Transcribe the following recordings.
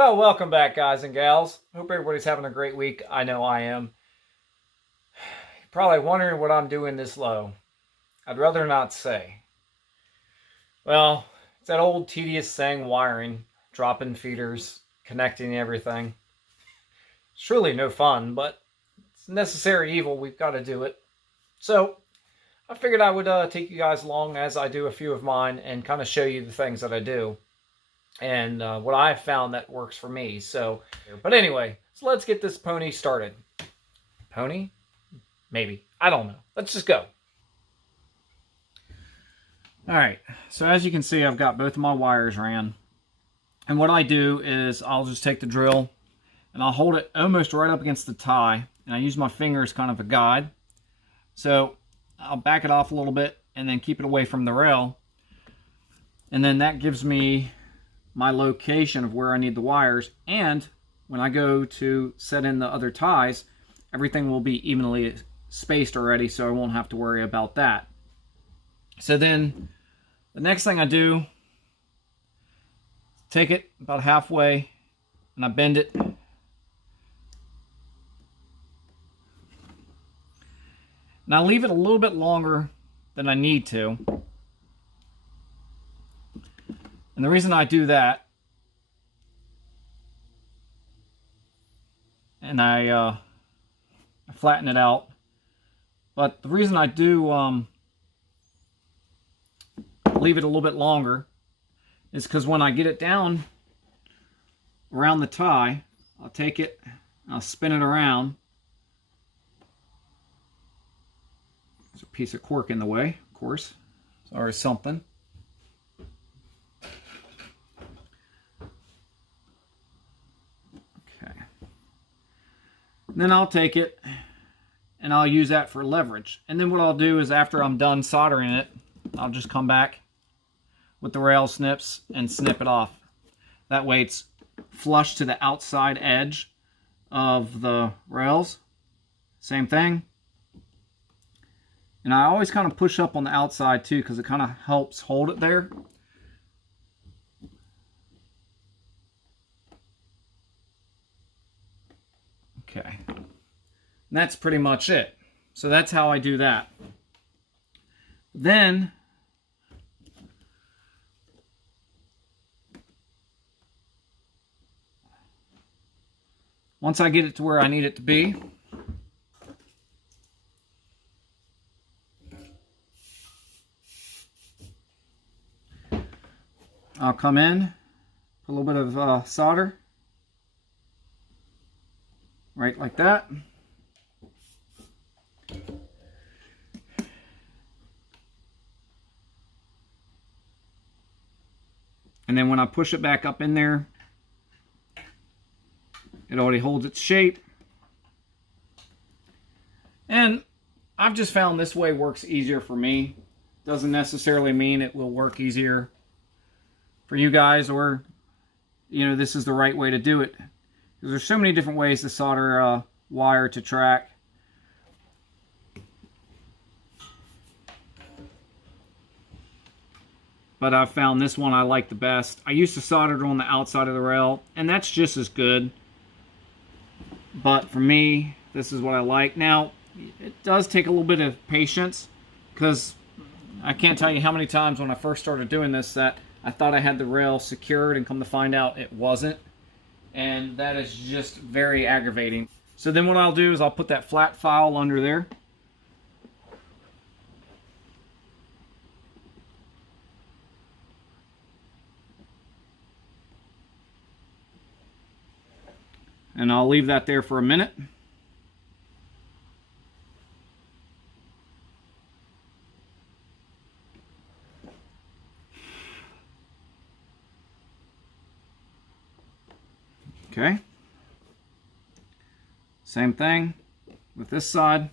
Well, welcome back, guys and gals. Hope everybody's having a great week. I know I am. You're probably wondering what I'm doing this low. I'd rather not say. Well, it's that old tedious thing, wiring, dropping feeders, connecting everything. It's really no fun, but it's a necessary evil. We've got to do it. So, I figured I would take you guys along as I do a few of mine and kind of show you the things that I do and what I've found that works for me. But anyway, so let's get this pony started. Pony? Maybe. I don't know. Let's just go. Alright, so as you can see, I've got both of my wires ran. And what I do is I'll just take the drill and I'll hold it almost right up against the tie. And I use my finger as kind of a guide. So I'll back it off a little bit and then keep it away from the rail. And then that gives me my location of where I need the wires, and when I go to set in the other ties, everything will be evenly spaced already, so I won't have to worry about that. So then the next thing I do, take it about halfway and I bend it, and I leave it a little bit longer than I need to. And the reason I do that, and I flatten it out, but the reason I do leave it a little bit longer is because when I get it down around the tie, I'll take it, I'll spin it around. There's a piece of cork in the way, of course, or something. Then I'll take it and I'll use that for leverage. And then what I'll do is after I'm done soldering it, I'll just come back with the rail snips and snip it off. That way it's flush to the outside edge of the rails. Same thing. And I always kind of push up on the outside too, because it kind of helps hold it there. Okay, and that's pretty much it. So that's how I do that. Then, once I get it to where I need it to be, I'll come in, put a little bit of solder, right like that. And then when I push it back up in there, it already holds its shape. And I've just found this way works easier for me. Doesn't necessarily mean it will work easier for you guys, or, you know, this is the right way to do it. Because there's so many different ways to solder wire to track. But I've found this one I like the best. I used to solder it on the outside of the rail, and that's just as good. But for me, this is what I like. Now, it does take a little bit of patience, because I can't tell you how many times when I first started doing this that I thought I had the rail secured, and come to find out it wasn't. And that is just very aggravating. So then what I'll do is I'll put that flat file under there. And I'll leave that there for a minute. Okay. Same thing with this side.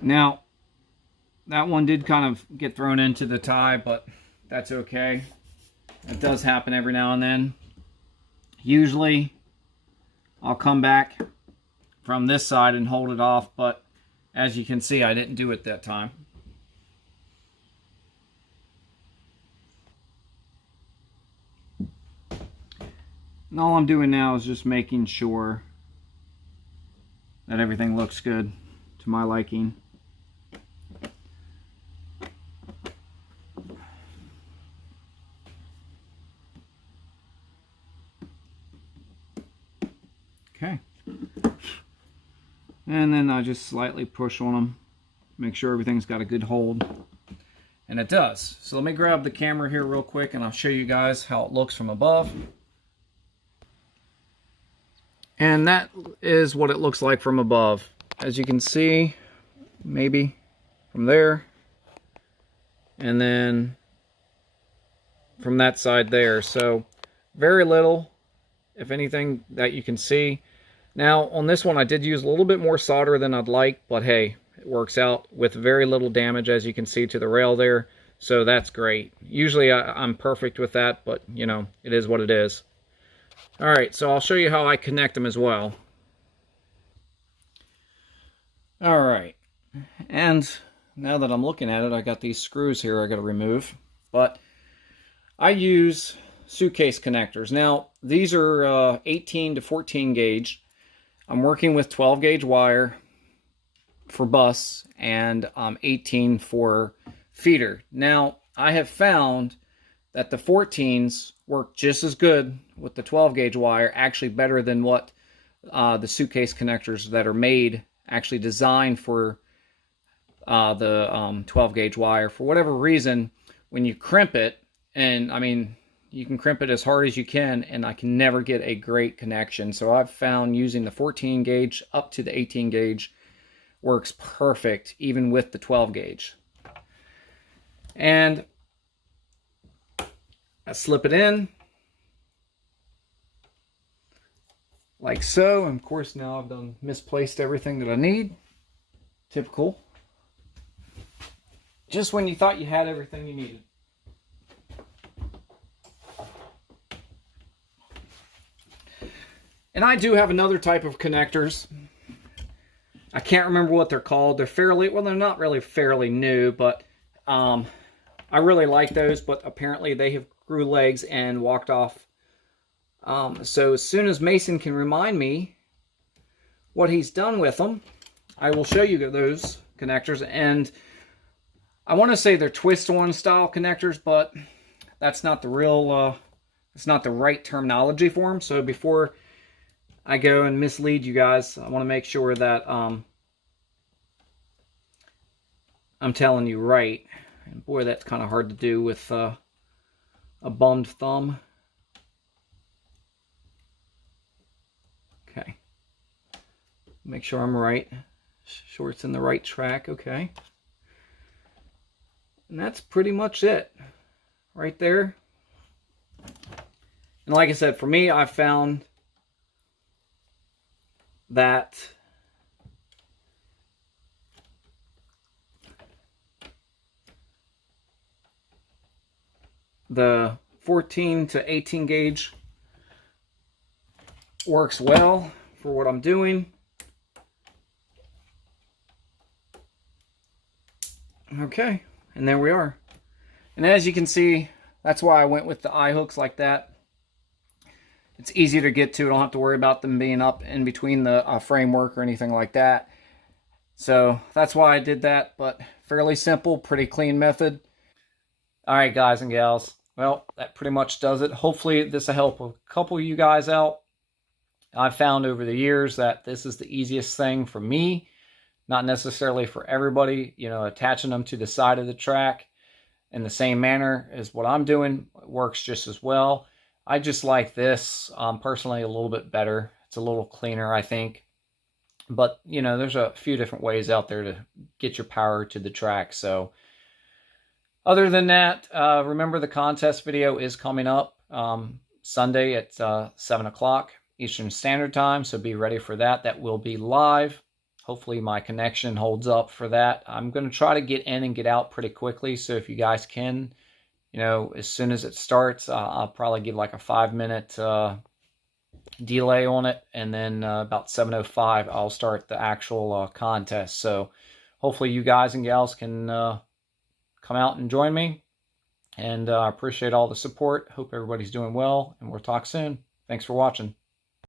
Now, that one did kind of get thrown into the tie, but that's okay. It does happen every now and then. Usually, I'll come back from this side and hold it off, but as you can see, I didn't do it that time. And all I'm doing now is just making sure that everything looks good to my liking. Okay. And then I just slightly push on them, make sure everything's got a good hold. And it does. So let me grab the camera here real quick and I'll show you guys how it looks from above. And that is what it looks like from above. As you can see, maybe from there, and then from that side there. So very little, if anything, that you can see. Now on this one I did use a little bit more solder than I'd like, but hey, it works out with very little damage, as you can see, to the rail there. So that's great. Usually I'm perfect with that, but you know, it is what it is. Alright, so I'll show you how I connect them as well. Alright, and now that I'm looking at it, I got these screws here I got to remove, but I use suitcase connectors. Now, these are 18 to 14 gauge. I'm working with 12 gauge wire for bus and 18 for feeder. Now, I have found that the 14s work just as good with the 12 gauge wire, actually better than what the suitcase connectors that are made, actually designed for the 12 gauge wire. For whatever reason, when you crimp it, and I mean, you can crimp it as hard as you can, and I can never get a great connection. So I've found using the 14 gauge up to the 18 gauge works perfect, even with the 12 gauge. And I slip it in like so. And of course, now I've done misplaced everything that I need. Typical. Just when you thought you had everything you needed. And I do have another type of connectors. I can't remember what they're called. They're fairly, well, they're not really fairly new, but I really like those, but apparently they have grew legs and walked off. So as soon as Mason can remind me what he's done with them, I will show you those connectors. And I want to say they're twist-on style connectors, but that's not the real, it's not the right terminology for them. So before I go and mislead you guys, I want to make sure that I'm telling you right. And boy, that's kind of hard to do with a bummed thumb. Okay. Make sure I'm right. Sure it's in the right track. Okay. And that's pretty much it. Right there. And like I said, for me, I found that the 14 to 18 gauge works well for what I'm doing. Okay, and there we are. And as you can see, that's why I went with the eye hooks like that. It's easy to get to. I don't have to worry about them being up in between the framework or anything like that. So that's why I did that, but fairly simple, pretty clean method. All right, guys and gals. Well, that pretty much does it. Hopefully this will help a couple of you guys out. I've found over the years that this is the easiest thing for me, not necessarily for everybody. You know, attaching them to the side of the track in the same manner as what I'm doing works just as well. I just like this personally a little bit better. It's a little cleaner, I think. But, you know, there's a few different ways out there to get your power to the track. So, other than that, remember the contest video is coming up Sunday at 7 o'clock Eastern Standard Time. So be ready for that. That will be live. Hopefully my connection holds up for that. I'm going to try to get in and get out pretty quickly. So if you guys can, you know, as soon as it starts, I'll probably give like a 5-minute delay on it, and then about 7:05 I'll start the actual contest. So hopefully you guys and gals can come out and join me, and I appreciate all the support. Hope everybody's doing well, and we'll talk soon. Thanks for watching.